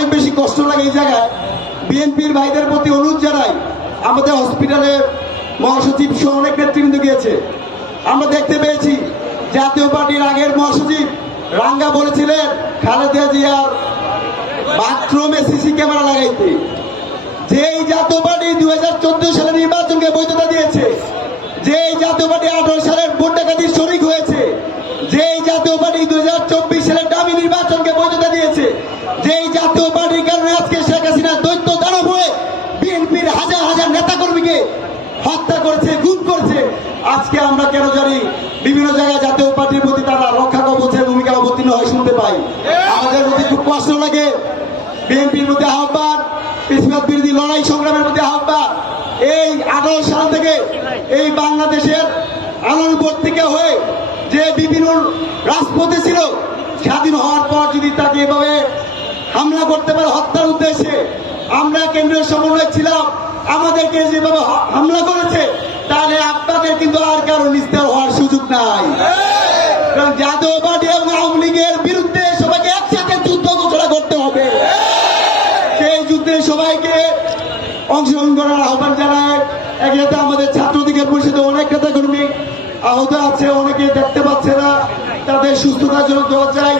অনেক বেশি কষ্ট লাগে এই জায়গায়। বিএনপির ভাইদের প্রতি অনুরোধ জানাই, আমাদের হসপিটালে মহাসচিব সহ অনেক নেতৃবৃন্দ গিয়েছে। আমরা দেখতে পেয়েছি জাতীয় পার্টির আগের মহাসচিব রাঙ্গা বলেছিলেন খালেদা জিয়ার বাথরুমে সিসি ক্যামেরা লাগাইতে। যেই জাতীয় পার্টি 2014 সালে নির্বাচনকে বৈধতা দিয়েছে, যেই জাতীয় পার্টি 18 সালের ভোট ডাকাতির শরিক হয়েছে, যেই জাতীয় পার্টি 2024 সালের দামি নির্বাচনকে বৈধতা দিয়েছে, যেই জাতীয় পার্টির কারণে আজকে শেখ হাসিনা দৈত্য দানব হয়ে বিএনপির হাজার হাজার নেতাকর্মীকে হত্যা করেছে, গুম করেছে, আজকে আমরা কেন জানি বিভিন্ন জায়গায় জাতীয় পার্টির প্রতি তারা রক্ষা কবচের ভূমিকা অবতীর্ণ হয় শুনতে পাই। আমাদের প্রতি খুব কষ্ট লাগে। বিএনপির প্রতি আহ্বান, ফ্যাসিবাদ বিরোধী লড়াই সংগ্রামের প্রতি আহ্বান। এই 18 সাল থেকে এই বাংলাদেশের আলোরবর্তিকা হয়ে যে বিভিন্ন রাজপথে ছিল, স্বাধীন হওয়ার পর যদি তাকে এভাবে হামলা করতে পারে হত্যার উদ্দেশ্যে, আমরা কেন্দ্রীয় সমন্বয় ছিলাম, আমাদেরকে যেভাবে হামলা করেছে, তাহলে আপনাদের কিন্তু আর কারো নিস্তার হওয়ার সুযোগ নাই। কারণ জাতীয় পার্টি এবং আওয়ামী লীগের বিরুদ্ধে সবাইকে একসাথে যুদ্ধ ঘোষণা করতে হবে। সেই যুদ্ধে সবাইকে অংশগ্রহণ করার আহ্বান জানায়। একসাথে আমাদের ছাত্র অধিকার পরিষদে অনেক নেতাকর্মী আহত আছে, অনেকে দেখতে পাচ্ছে না, তাদের সুস্থতার জন্য দোয়া চাই।